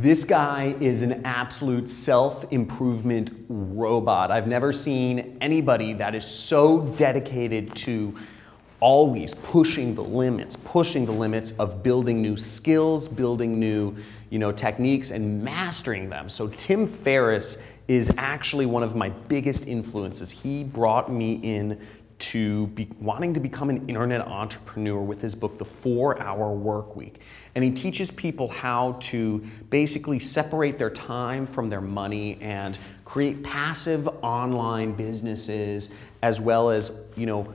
This guy is an absolute self-improvement robot. I've never seen anybody that is so dedicated to always pushing the limits of building new skills, building new, techniques, and mastering them. So Tim Ferriss is actually one of my biggest influences. He brought me in to wanting to become an internet entrepreneur with his book, The 4-Hour Workweek. And he teaches people how to basically separate their time from their money and create passive online businesses, as well as, build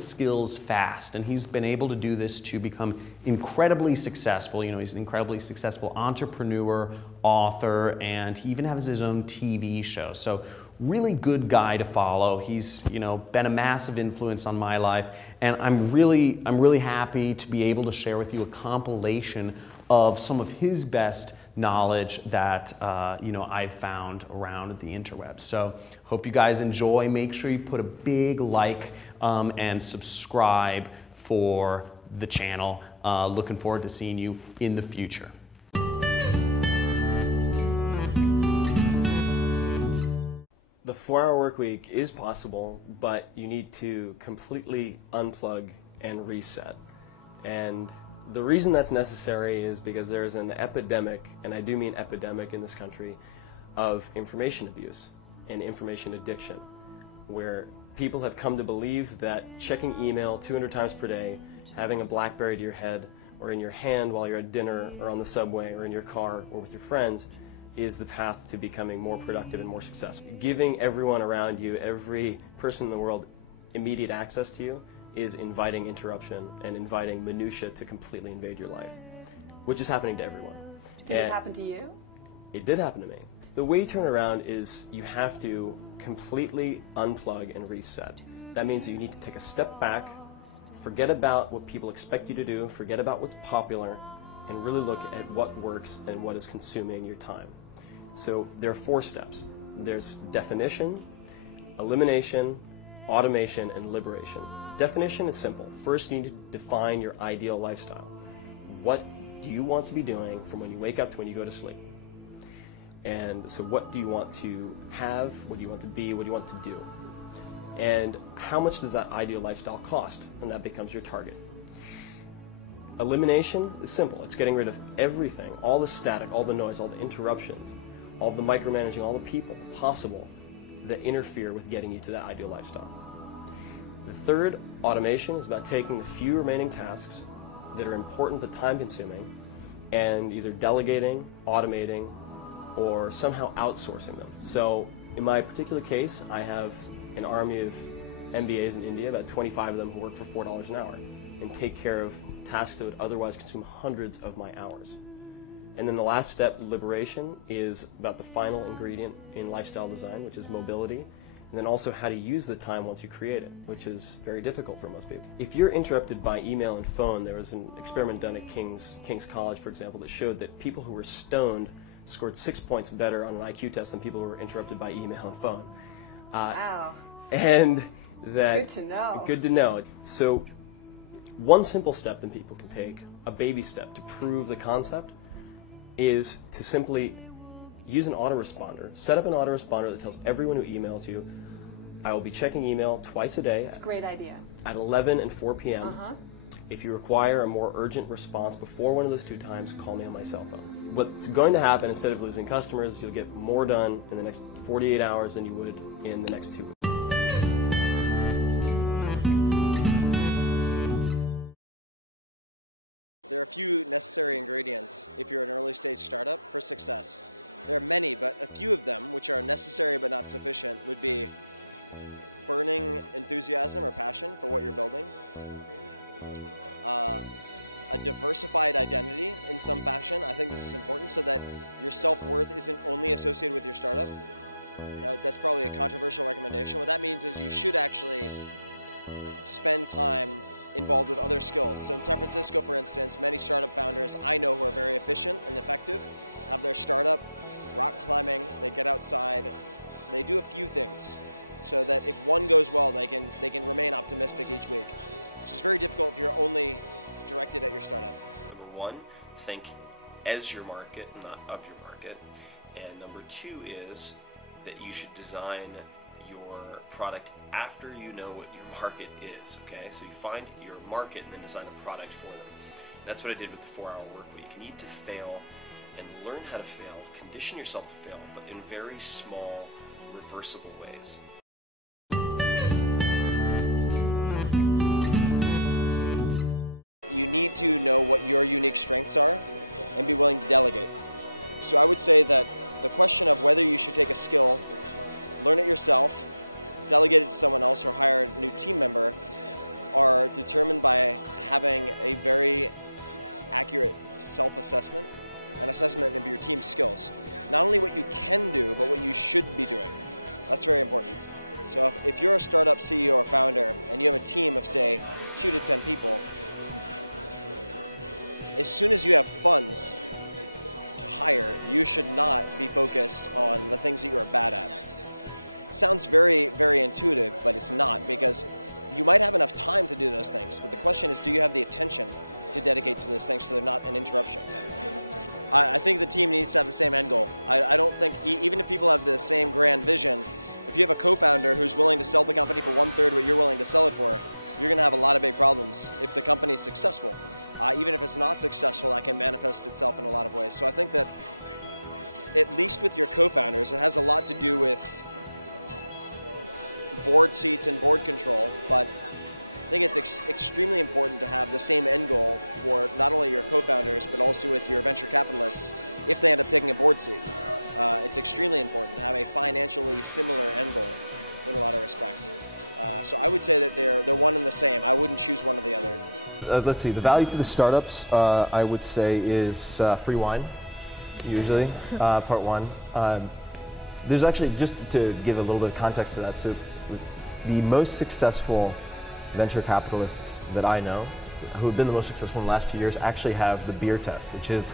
skills fast. And he's been able to do this to become incredibly successful. He's an incredibly successful entrepreneur, author, and he even has his own TV show. So really good guy to follow. He's, been a massive influence on my life, and I'm really happy to be able to share with you a compilation of some of his best knowledge that I've found around the interwebs. So hope you guys enjoy. Make sure you put a big like and subscribe for the channel. Looking forward to seeing you in the future. The 4-hour workweek is possible, but you need to completely unplug and reset. And the reason that's necessary is because there is an epidemic, and I do mean epidemic in this country, of information abuse and information addiction, where people have come to believe that checking email 200 times per day, having a BlackBerry to your head or in your hand while you're at dinner or on the subway or in your car or with your friends is the path to becoming more productive and more successful. Giving everyone around you, every person in the world, immediate access to you is inviting interruption and inviting minutia to completely invade your life, which is happening to everyone. Did it happen to you? It did happen to me. The way you turn around is you have to completely unplug and reset. That means that you need to take a step back, forget about what people expect you to do, forget about what's popular, and really look at what works and what is consuming your time. So there are 4 steps. There's definition, elimination, automation, and liberation. Definition is simple. First, you need to define your ideal lifestyle. What do you want to be doing from when you wake up to when you go to sleep? And so what do you want to have? What do you want to be? What do you want to do? And how much does that ideal lifestyle cost? And that becomes your target. Elimination is simple. It's getting rid of everything, all the static, all the noise, all the interruptions, all the micromanaging, all the people possible that interfere with getting you to that ideal lifestyle. The third, automation, is about taking the few remaining tasks that are important but time-consuming and either delegating, automating, or somehow outsourcing them. So in my particular case, I have an army of MBAs in India, about 25 of them who work for $4 an hour and take care of tasks that would otherwise consume hundreds of my hours. And then the last step, liberation, is about the final ingredient in lifestyle design, which is mobility, and then also how to use the time once you create it, which is very difficult for most people. If you're interrupted by email and phone, there was an experiment done at King's College, for example, that showed that people who were stoned scored 6 points better on an IQ test than people who were interrupted by email and phone. Wow. And that, good to know. Good to know. So one simple step that people can take, a baby step to prove the concept, is to simply use an autoresponder. Set up an autoresponder that tells everyone who emails you, I will be checking email twice a day. That's a great idea. At 11 and 4 p.m. If you require a more urgent response before one of those 2 times, call me on my cell phone. What's going to happen, instead of losing customers, is you'll get more done in the next 48 hours than you would in the next 2 weeks. There are a few necessary ingredients if you're an early stage startup for success. There are many, but a few of them, which are necessary but not sufficient, would be burning enthusiasm or passion for what you're building, a diversified identity in some fashion. I think this is important so that your self-worth isn't only associated with your startup. That's probably a controversial recommendation. What that means is you should actually spend time involved with other skills. So in San Francisco, for instance, many startup founders I know who are very efficient and effective have their startup rock climbing, they get outside, they do a few things so that if one goes well, they can remain optimistic each week, which is very difficult if you're only directed at your startup. Number 1, think as your market, not of your market. And number two is that you should design your product after you know what your market is, okay? So you find your market and then design a product for them. That's what I did with the 4-hour work week. You need to fail and learn how to fail, condition yourself to fail, but in very small, reversible ways. You need to know what your unique strengths are and be willing to delegate. So I would say that the question of whether you should take a skill, learn it yourself, delegate it to someone else, or hire a new team member are determined by having a very accurate self-assessment and assessment of your team's skills. Not only what you can do, but what you should be doing. That's very important. So if you're a startup CEO or founder and you have a team of, say, 2 to 10 people, as soon as you have funds to hire, you should not be focused on the things that you are bad at. It sounds very, very intuitive, but it's not, because you might have enough time to do those things, but the question is, do you have the attention to dedicate to those things so they're not an interruption? I think the team needs to have the same end goal. I don't think, even if people have the same grand vision, if you have a co-founder who's willing to sell the company for 1/3 what you're willing to sell it for, you're going to have a lot of big problems if the company is successful. Even if it's not successful, that can manifest itself in a lot of ways. So I think that, at least with your co-founders, it has a lot to do with board seats and board control, but I think it's extremely important to have the same end goal for not only your co-founders, but also with your venture capitalists if they end up taking a board seat. It's extremely important to have a financially similar end goal in a lot of respects. So I would say that they're one and the same. I wouldn't choose one or the other. Let's see, the value to the startups, I would say, is free wine, usually, part one. There's actually, just to give a little bit of context to that, so the most successful venture capitalists that I know, who have been the most successful in the last few years, actually have the beer test, which is,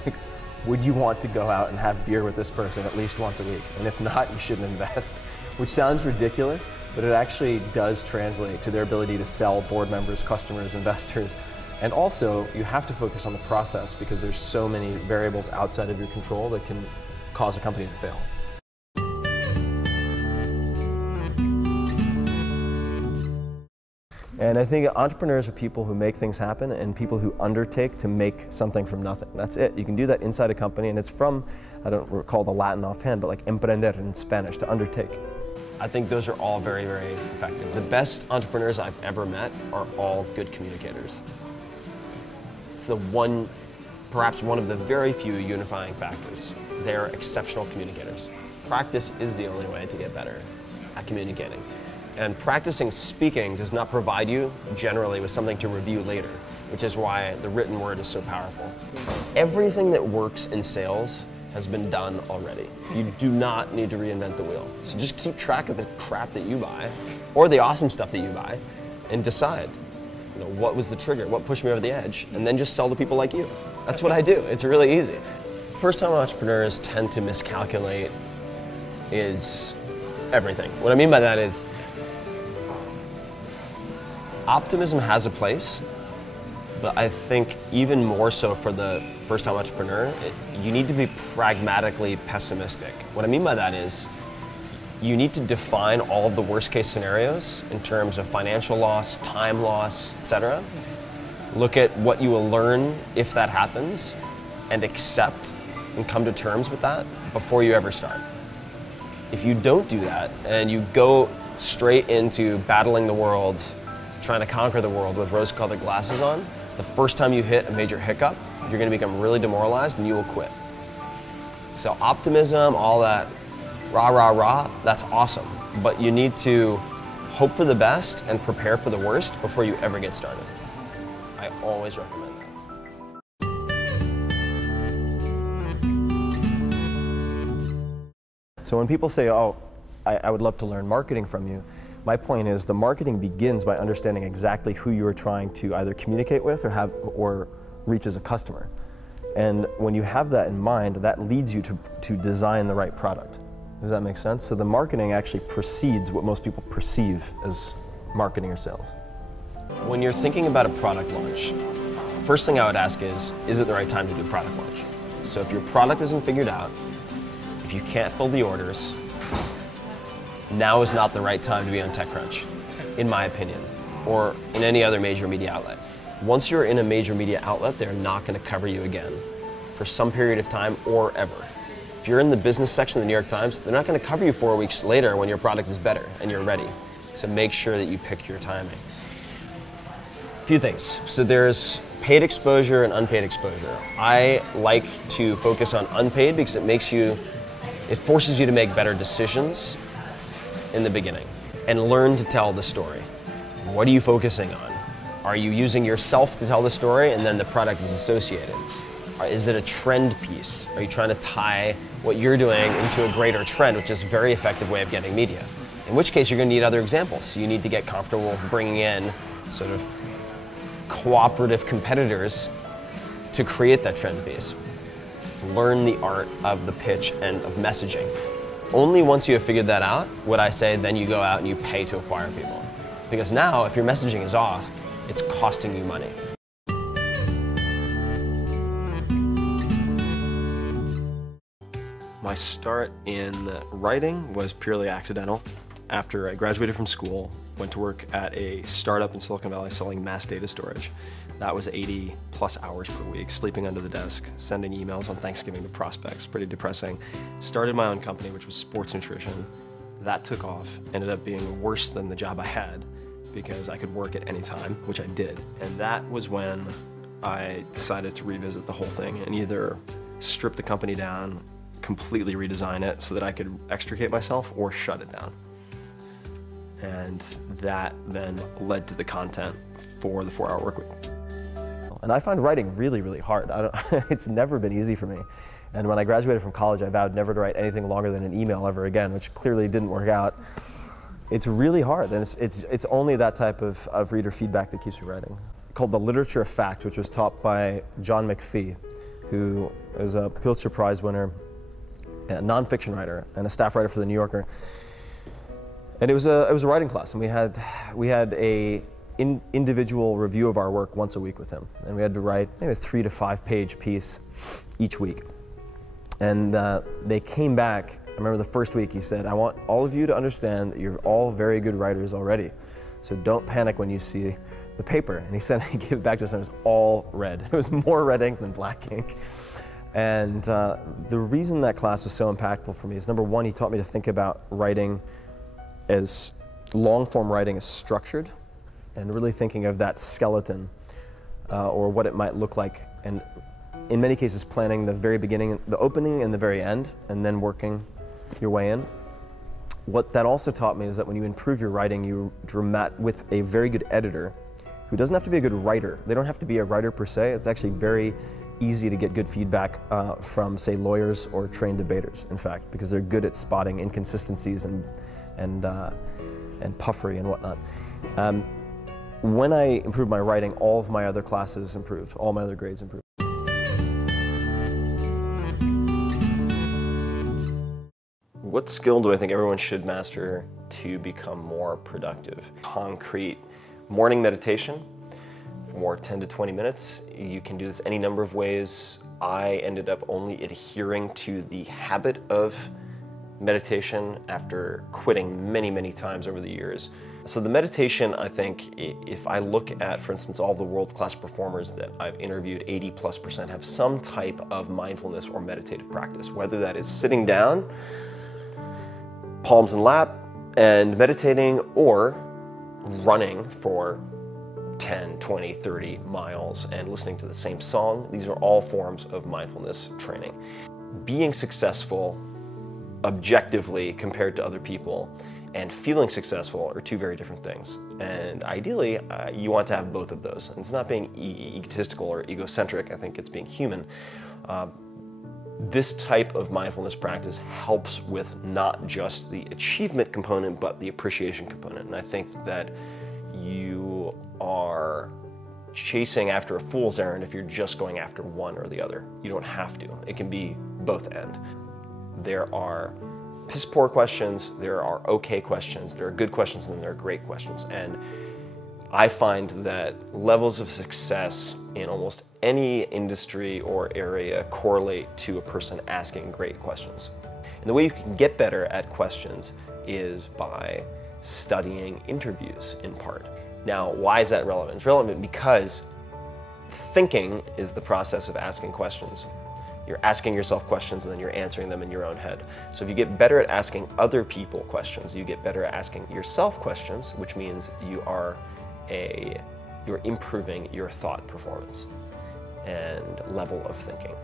would you want to go out and have beer with this person at least once a week? And if not, you shouldn't invest. Which sounds ridiculous, but it actually does translate to their ability to sell board members, customers, investors. And also, you have to focus on the process, because there's so many variables outside of your control that can cause a company to fail. And I think entrepreneurs are people who make things happen and people who undertake to make something from nothing. That's it. You can do that inside a company, and it's from, I don't recall the Latin offhand, but like emprender in Spanish, to undertake. I think those are all very, very effective. The best entrepreneurs I've ever met are all good communicators. It's the one, perhaps one of the very few unifying factors. They're exceptional communicators. Practice is the only way to get better at communicating. And practicing speaking does not provide you generally with something to review later, which is why the written word is so powerful. Everything that works in sales has been done already. You do not need to reinvent the wheel. So just keep track of the crap that you buy, or the awesome stuff that you buy, and decide, what was the trigger, what pushed me over the edge, and then just sell to people like you. That's what I do. It's really easy. First-time entrepreneurs tend to miscalculate is everything. What I mean by that is, optimism has a place, but I think even more so for the first-time entrepreneur, you need to be pragmatically pessimistic. What I mean by that is, you need to define all of the worst-case scenarios in terms of financial loss, time loss, etc. Look at what you will learn if that happens, and accept and come to terms with that before you ever start. If you don't do that, and you go straight into battling the world, trying to conquer the world with rose-colored glasses on, the first time you hit a major hiccup, you're going to become really demoralized and you will quit. So optimism, all that rah, rah, rah, that's awesome. But you need to hope for the best and prepare for the worst before you ever get started. I always recommend that. So when people say, oh, I would love to learn marketing from you, my point is the marketing begins by understanding exactly who you are trying to either communicate with or reach as a customer. And when you have that in mind, that leads you to design the right product. Does that make sense? So the marketing actually precedes what most people perceive as marketing or sales. When you're thinking about a product launch, first thing I would ask is it the right time to do a product launch? So if your product isn't figured out, if you can't fill the orders, now is not the right time to be on TechCrunch, in my opinion, or in any other major media outlet. Once you're in a major media outlet, they're not going to cover you again for some period of time or ever. If you're in the business section of the New York Times, they're not going to cover you 4 weeks later when your product is better and you're ready. So make sure that you pick your timing. A few things. So there's paid exposure and unpaid exposure. I like to focus on unpaid because it forces you to make better decisions in the beginning and learn to tell the story. What are you focusing on? Are you using yourself to tell the story and then the product is associated? Is it a trend piece? Are you trying to tie what you're doing into a greater trend, which is a very effective way of getting media? In which case you're going to need other examples. You need to get comfortable with bringing in sort of cooperative competitors to create that trend piece. Learn the art of the pitch and of messaging. Only once you have figured that out would I say then you go out and you pay to acquire people. Because now if your messaging is off, it's costing you money. My start in writing was purely accidental. After I graduated from school, went to work at a startup in Silicon Valley selling mass data storage. That was 80 plus hours per week, sleeping under the desk, sending emails on Thanksgiving to prospects, pretty depressing. Started my own company, which was sports nutrition. That took off, ended up being worse than the job I had because I could work at any time, which I did. And that was when I decided to revisit the whole thing and either strip the company down, completely redesign it so that I could extricate myself or shut it down. And that then led to the content for the 4-Hour Workweek. And I find writing really, really hard. It's never been easy for me. And when I graduated from college, I vowed never to write anything longer than an email ever again, which clearly didn't work out. It's really hard, and it's only that type of reader feedback that keeps me writing. Called The Literature of Fact, which was taught by John McPhee, who is a Pulitzer Prize winner, a nonfiction writer, and a staff writer for The New Yorker. And it was a writing class, and we had a individual review of our work once a week with him, and we had to write maybe a 3 to 5 page piece each week. And they came back. I remember the first week he said, "I want all of you to understand that you're all very good writers already, so don't panic when you see the paper." And he gave it back to us, and it was all red. It was more red ink than black ink. And the reason that class was so impactful for me is, number one, he taught me to think about writing as long-form writing as structured, and really thinking of that skeleton or what it might look like, and in many cases planning the very beginning, the opening and the very end, and then working your way in. What that also taught me is that when you improve your writing, you with a very good editor, who doesn't have to be a good writer. They don't have to be a writer per se. It's actually very easy to get good feedback from, say, lawyers or trained debaters, in fact, because they're good at spotting inconsistencies and puffery and whatnot. When I improved my writing, all of my other classes improved, all my other grades improved. What skill do I think everyone should master to become more productive? Concrete morning meditation for 10 to 20 minutes. You can do this any number of ways. I ended up only adhering to the habit of meditation after quitting many, many times over the years. So the meditation, I think, if I look at, for instance, all the world-class performers that I've interviewed, 80+% have some type of mindfulness or meditative practice, whether that is sitting down, palms in lap, and meditating, or running for 10, 20, 30 miles and listening to the same song. These are all forms of mindfulness training. Being successful objectively compared to other people and feeling successful are two very different things. And ideally, you want to have both of those. And it's not being egotistical or egocentric, I think it's being human. This type of mindfulness practice helps with not just the achievement component, but the appreciation component. And I think that you are chasing after a fool's errand if you're just going after one or the other. You don't have to. It can be both end. There are piss poor questions, there are okay questions, there are good questions, and then there are great questions. And I find that levels of success in almost any industry or area correlate to a person asking great questions. And the way you can get better at questions is by studying interviews in part. Now, why is that relevant? It's relevant because thinking is the process of asking questions. You're asking yourself questions and then you're answering them in your own head. So if you get better at asking other people questions, you get better at asking yourself questions, which means you're improving your thought performance and level of thinking.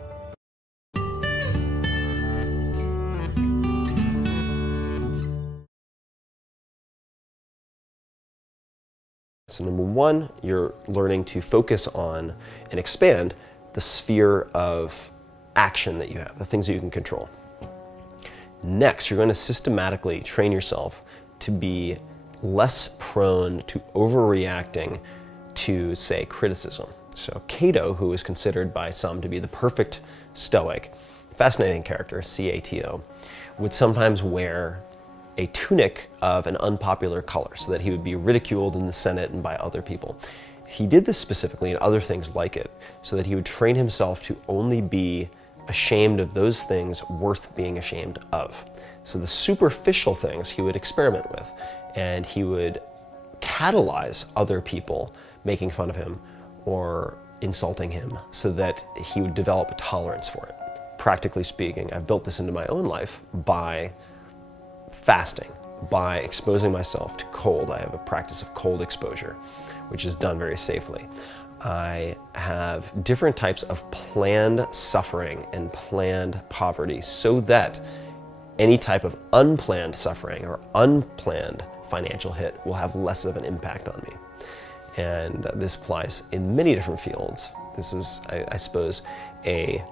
So number one, you're learning to focus on and expand the sphere of action that you have, the things that you can control. Next, you're going to systematically train yourself to be less prone to overreacting to, say, criticism. So Cato, who is considered by some to be the perfect Stoic, fascinating character, C-A-T-O, would sometimes wear a tunic of an unpopular color so that he would be ridiculed in the Senate and by other people. He did this specifically and other things like it so that he would train himself to only be ashamed of those things worth being ashamed of. So the superficial things he would experiment with, and he would catalyze other people making fun of him or insulting him so that he would develop a tolerance for it. Practically speaking, I've built this into my own life by fasting, by exposing myself to cold. I have a practice of cold exposure, which is done very safely. I have different types of planned suffering and planned poverty so that any type of unplanned suffering or unplanned financial hit will have less of an impact on me. And this applies in many different fields. This is, I suppose, a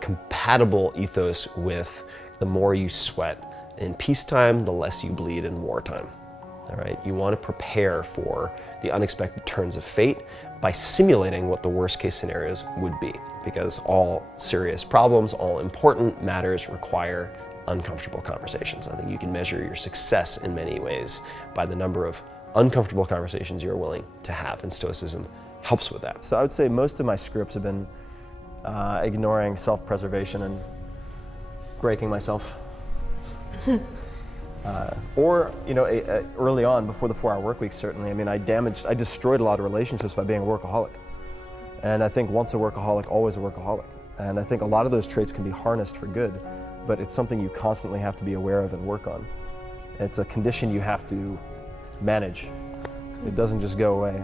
compatible ethos with the more you sweat in peacetime, the less you bleed in wartime. All right, you want to prepare for the unexpected turns of fate by simulating what the worst case scenarios would be, because all serious problems, all important matters require uncomfortable conversations. I think you can measure your success in many ways by the number of uncomfortable conversations you're willing to have, and Stoicism helps with that. So I would say most of my scripts have been ignoring self-preservation and breaking myself. Or, you know, early on, before the 4-hour work week, certainly, I mean, I destroyed a lot of relationships by being a workaholic. And I think once a workaholic, always a workaholic. And I think a lot of those traits can be harnessed for good, but it's something you constantly have to be aware of and work on. It's a condition you have to manage. It doesn't just go away.